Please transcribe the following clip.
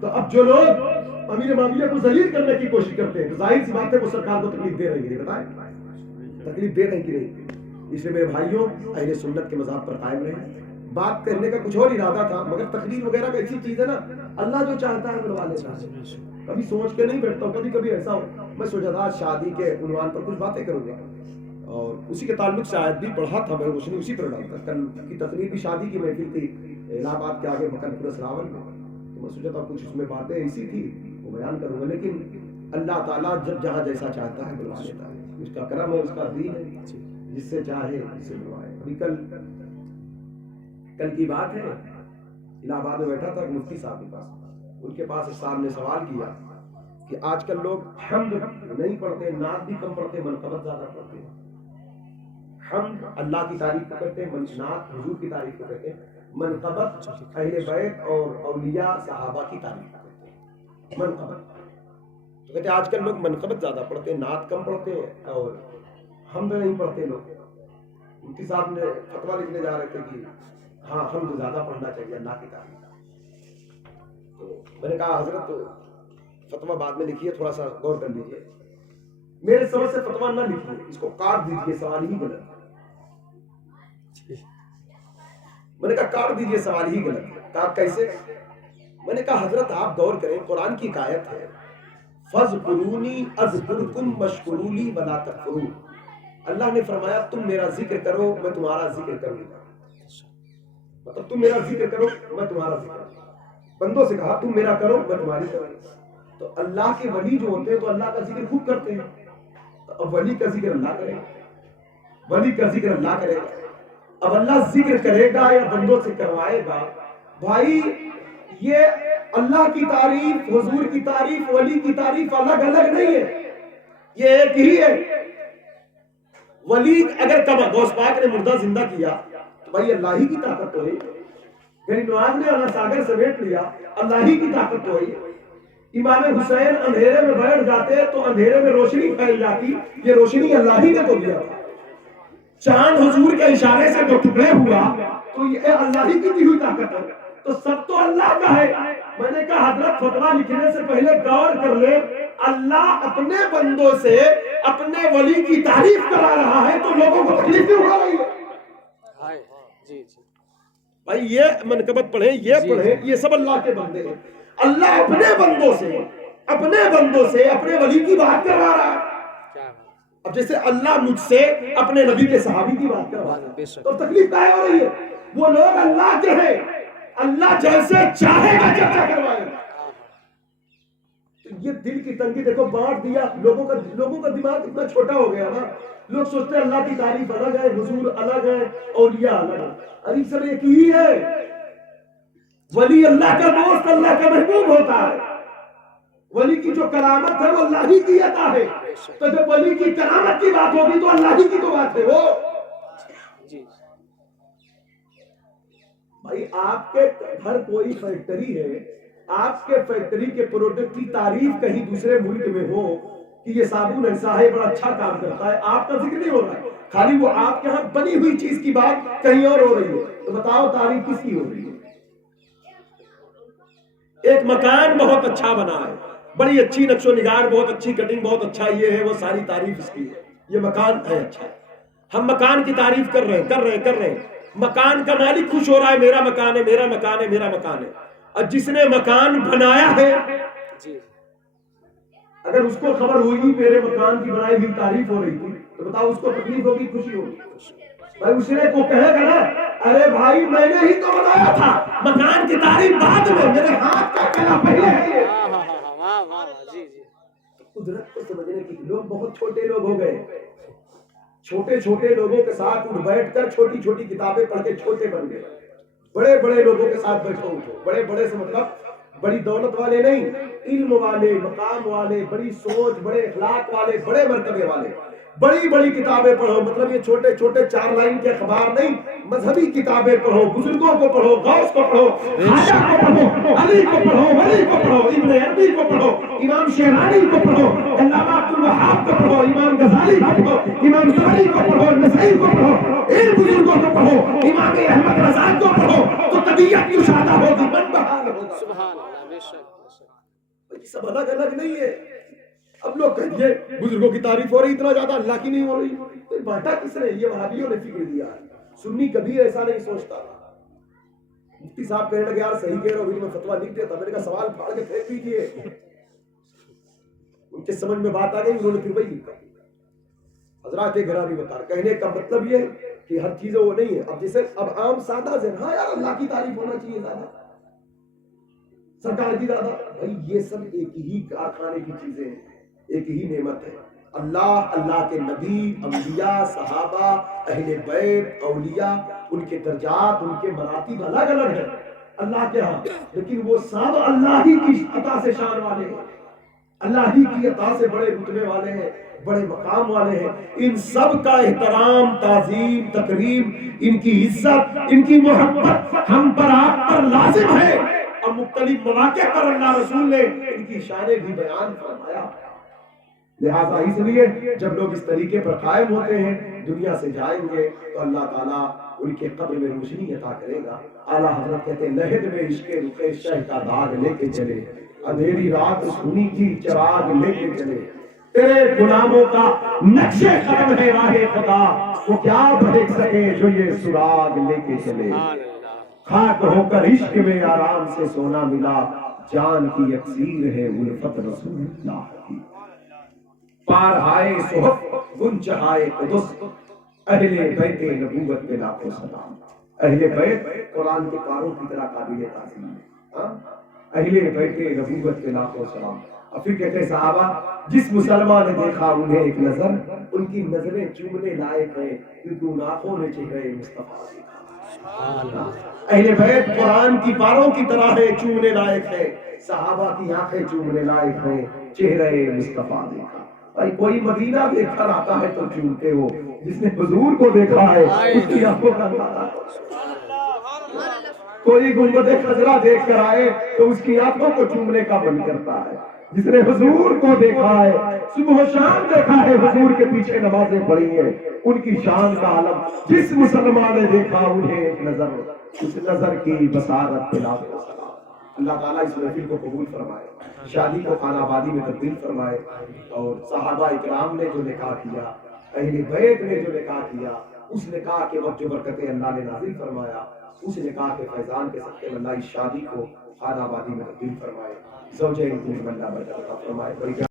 تو اب جو لوگ امیر معاویہ کو ذلیل کرنے کی کوشش کرتے ہیں تو ظاہر سی بات ہے وہ سرکار کو تکلیف دے رہے ہیں، بتائیں تکلیف دے رہے ہیں کہ نہیں؟ اس لیے میرے بھائیوں اہل سنت کے مذہب پر قائم رہیں۔ بات کرنے کا کچھ اور ارادہ تھا، مگر تقریر وغیرہ کا ایسی چیز ہے نا، اللہ جو چاہتا ہے بنوا لیتا ہے۔ کبھی سوچ کے نہیں بیٹھتا ہوں، کبھی کبھی ایسا ہو میں سوچا تھا شادی کے عنوان پر کچھ باتیں کروں گا، اور اسی کے تعلق سے آیت بھی پڑھا تھا میں، روشنی اسی پر ڈالتا۔ کل کی تقریر بھی شادی کی محفل تھی الہ آباد کے آگے مکن پورہ سراول میں، تو میں سوچا تھا کچھ اس میں باتیں ایسی تھی وہ بیان کروں گا، لیکن اللہ تعالیٰ جب جہاں جیسا چاہتا ہے بنوا لیتا ہے، اس کا کرم ہے، اس کا دین ہے، جس سے چاہے اس سے بنوائے۔ ابھی کل کی بات ہے، الہ آباد میں بیٹھا تھا مفتی صاحب کے پاس، ان کے پاس ایک صاحب نے سوال کیا کہ آج کل لوگ حمد نہیں پڑھتے، نعت بھی کم پڑھتے، منقبت زیادہ پڑھتے ہیں۔ حمد اللہ کی تعریف کو کہتے ہیں، نعت حضور کی تعریف کو کہتے ہیں، منقبت اہل بیت اور اولیاء صحابہ کی تعریف کو کہتے ہیں منقبت۔ تو کہتے ہیں آج کل لوگ منقبت زیادہ پڑھتے ہیں، نعت کم پڑھتے ہیں اور حمد نہیں پڑھتے لوگ۔ مفتی صاحب نے فتویٰ لکھنے جا رہے تھے کہ ہاں حمد زیادہ پڑھنا چاہیے اللہ کی تعریف۔ تو میں نے کہا حضرت فتویٰ بعد میں لکھیے، تھوڑا سا غور کر لیجیے، میرے سمجھ سے فتویٰ نہ لکھیے، اس کو کاٹ دیجیے، سوال ہی غلط ہے۔ میں نے کہا کاٹ دیجیے، سوال ہی غلط ہے۔ کہا کیسے؟ میں نے کہا حضرت آپ غور کریں، قرآن کی ایک آیت ہے فَاذْكُرُونِي أَذْكُرْكُمْ وَاشْكُرُوا لِي وَلَا تَكْفُرُونِ۔ اللہ نے فرمایا تم میرا ذکر کرو میں تمہارا ذکر کروں گا، مطلب تم میرا ذکر کرو میں تمہارا ذکر کروں گا۔ بندوں سے کہا تم میرا کرو میں تمہاری کروں گا۔ تو اللہ کے ولی جو ہوتے ہیں تو اللہ کا ذکر خوب کرتے ہیں، تو اب ولی کا ذکر اللہ کرے گا، ولی کا ذکر اللہ کرے گا۔ اب اللہ ذکر کرے گا یا بندوں سے کروائے گا؟ بھائی یہ اللہ کی تعریف، حضور کی تعریف، ولی کی تعریف الگ الگ نہیں ہے، یہ ایک ہی ہے۔ ولی اگر کما غوث پاک نے مردہ زندہ کیا تو بھائی اللہ ہی کی طاقت تو ہے، غریب نواز نے اللہ ساگر سمیٹ لیا، اللہ ہی کی طاقت تو ہے۔ امام حسین اندھیرے میں بیٹھ جاتے تو اندھیرے میں روشنی پھیل جاتی، یہ روشنی اللہ ہی نے تو دیا تھا۔ چاند حضور کے اشارے سے جو ٹکڑے ہوا تو یہ اللہ ہی کی دی ہوئی طاقت ہے، تو سب تو اللہ کا ہے۔ میں نے کہا حضرت فتویٰ لکھنے سے پہلے غور کر لے، اللہ اپنے بندوں سے اپنے ولی کی تعریف کرا رہا ہے تو لوگوں کو تکلیف کیوں ہو رہی ہے؟ بھائی یہ منقبت پڑھیں، یہ پڑھیں، یہ سب اللہ کے بندے ہیں۔ اللہ اپنے بندوں سے اپنے ولی کی بات کروا رہا ہے۔ اب جیسے اللہ مجھ سے اپنے نبی کے صحابی کی بات کروا رہا ہے تو تکلیف کیا ہو رہی ہے؟ وہ لوگ اللہ کے ہیں، اللہ جیسے چاہے گا چرچا کروائے گا۔ یہ دل کی تنگی دیکھو، بانٹ دیا لوگوں کا دماغ اتنا چھوٹا ہو گیا نا، لوگ سوچتے ہیں اللہ کی تعریف الگ ہے، حضور الگ ہے، اولیاء الگ ہے۔ ارے سر ایک ہی ہے، ولی اللہ کا دوست، اللہ کا محبوب ہوتا ہے۔ ولی کی جو کرامت ہے وہ اللہ ہی کی عطا ہے، تو جب ولی کی کرامت کی بات ہوگی تو اللہ ہی کی تو بات ہے وہ۔ بھائی آپ کے گھر کوئی فیکٹری ہے، آپ کے فیکٹری کے پروڈکٹ کی تعریف کہیں دوسرے ملک میں ہو کہ یہ صابن ایسا ہے، بڑا اچھا کام کرتا ہے، آپ کا ذکر نہیں ہو رہا ہے، خالی وہ آپ کے ہاں بنی ہوئی چیز کی بات کہیں اور ہو رہی ہے، تو بتاؤ تعریف کس کی ہو رہی ہے؟ ایک مکان بہت اچھا بنا ہے، بڑی اچھی نقش و نگار، بہت اچھی کٹنگ، بہت اچھا یہ ہے وہ ساری تعریف اس کی ہے، یہ مکان ہے اچھا، ہم مکان کی تعریف کر رہے ہیں، مکان کا مالک خوش ہو رہا ہے، میرا مکان ہے، میرا مکان ہے، میرا مکان ہے، اور جس نے مکان بنایا ہے اگر اس کو خبر ہوئی میرے مکان کی بنائی ہوئی تعریف ہو رہی تھی تو بتاؤ اس کو تکلیف ہوگی خوشی ہوگی؟ بھائی اس نے کو کہے گا نا ارے بھائی میں نے ہی تو بنایا تھا، مکان کی تعریف بعد میں، میرے ہاتھ کا کلا پہلے ہے۔ قدرت کو سمجھنے کی لوگ بہت چھوٹے لوگ ہو گئے، چھوٹے چھوٹے لوگوں کے ساتھ اٹھ بیٹھ کر چھوٹی چھوٹی کتابیں پڑھ کے چھوٹے بن گئے، بڑے بڑے لوگوں کے ساتھ بیٹھو اٹھو، بڑے بڑے سے مطلب بڑی دولت والے نہیں، علم والے، مقام والے، بڑی سوچ، بڑے اخلاق والے، بڑے مرتبے والے، بڑی بڑی کتابیں پڑھو، مطلب یہ چھوٹے چھوٹے 4 لائن کے اخبار نہیں، مذہبی کتابیں پڑھو، بزرگوں کو پڑھو، غوث کو پڑھو، خواجہ کو پڑھو، علی کو پڑھو، ولی کو پڑھو، ابن عربی کو پڑھو، امام شہرانی کو پڑھو، علامہ عبد الوہاب کو پڑھو، امام غزالی کو پڑھو، امام طبری کو پڑھو، نسائی کو پڑھو، ان بزرگوں کو پڑھو، امام احمد رضا کو پڑھو تو طبیعت کشادہ ہوگی، من بحال ہوگا. سبحان اللہ، بے شک. یہ سب الگ الگ نہیں ہے. اب لوگ کہیں گے بزرگوں کی تعریف ہو رہی اتنا زیادہ، اللہ کی نہیں ہو رہی. تو بانٹا کس نے؟ یہ وہابیوں نے فکر دیا. سنی کبھی ایسا نہیں سوچتا. مفتی صاحب کہنے لگے یار صحیح کہہ رہے ہو، میں فتویٰ لکھ دیتا. میں نے کہا سوال پھاڑ کے پھینک دیجیے. ان کے سمجھ میں بات آ گئی، انہوں نے پھر وہی لکھا. حضرات گرامی بتا، کہنے کا مطلب یہ کہ ہر چیز وہ نہیں ہے. اب جیسے اب عام سادہ ذہن، ہاں یار اللہ کی تعریف ہونا چاہیے زیادہ، سرکار کی زیادہ. بھائی یہ سب ایک ہی کارخانے کی چیزیں ہیں، ایک ہی نعمت ہے. اللہ، اللہ کے نبی، انبیاء، صحابہ، اہل بیت، اولیاء، ان کے درجات، ان کے مراتب الگ الگ ہیں اللہ کے ہاں، لیکن وہ سب اللہ ہی کی عطا سے شان والے ہیں، اللہ ہی کی عطا سے بڑے رتبے والے ہیں، بڑے مقام والے ہیں. ان سب کا احترام، تعظیم، تکریم، ان کی عزت، ان کی محبت ہم پر، آپ پر لازم ہے. اب مختلف مواقع پر اللہ رسول نے ان کی شانیں بھی بیان فرمایا. لہذا اس لیے جب لوگ اس طریقے پر قائم ہوتے ہیں، دنیا سے جائیں گے تو اللہ تعالیٰ ان کے قبر میں روشنی عطا کرے گا. اعلیٰ حضرت کہتے ہیں لہد میں عشق رخ شہ کا داغ لے کے چلے، اندھیری رات سنی کی چراغ لے کے چلے. تیرے غلاموں کا نقش قدم ہے راہ خدا، وہ کیا بھٹک سکے جو یہ سراغ لے کے چلے. خاک ہو کر عشق میں آرام سے سونا ملا، جان کی اکسیر ہے الفت رسول اللہ کی. پار ہائے صحف گن چہائے قدس، اہل بیت نبوت پہ لاکھوں سلام. اہل بیت قرآن کے پاروں کی طرح قابل تعظیم ہے. اہل بیت نبوت پہ لاکھوں سلام. اور پھر کہتے ہیں صحابہ جس مسلمان نے دیکھا انہیں ایک نظر، ان کی نظریں چومنے لائق ہیں کیونکہ ان آنکھوں نے چہرے مصطفیٰ دیکھا. اہل بیت قرآن کی پاروں کی طرح ہے، چومنے لائق ہے. صحابہ کی آنکھیں چومنے لائق ہیں، چہرے مصطفیٰ دیکھا. بھائی کوئی مدینہ دیکھ کر آتا ہے تو چومتے ہو، جس نے حضور کو دیکھا ہے اس کی آنکھوں کا اندازہ. کوئی گنبد خضرا دیکھ کر آئے تو اس کی آنکھوں کو چومنے کا من کرتا ہے. جس نے حضور کو دیکھا ہے، صبح و شام دیکھا ہے، حضور کے پیچھے نمازیں پڑھی ہیں، ان کی شان کا عالم. جس مسلمان نے دیکھا انہیں ایک نظر، اس نظر کی بصارت پہ لاکھوں سلام. اللہ تعالیٰ اس محفل کو قبول فرمائے، شادی کو خانہ آبادی میں تبدیل فرمائے. اور صحابہ اکرام نے جو نکاح کیا، اہل بیت نے جو نکاح کیا، اس نکاح کے وقت جو برکتیں اللہ نے نازل فرمایا، اس نکاح کے فیضان کے صدقے اللہ اس شادی کو خانہ آبادی میں تبدیل فرمائے. زوجین کو اللہ برکت عطا فرمائے.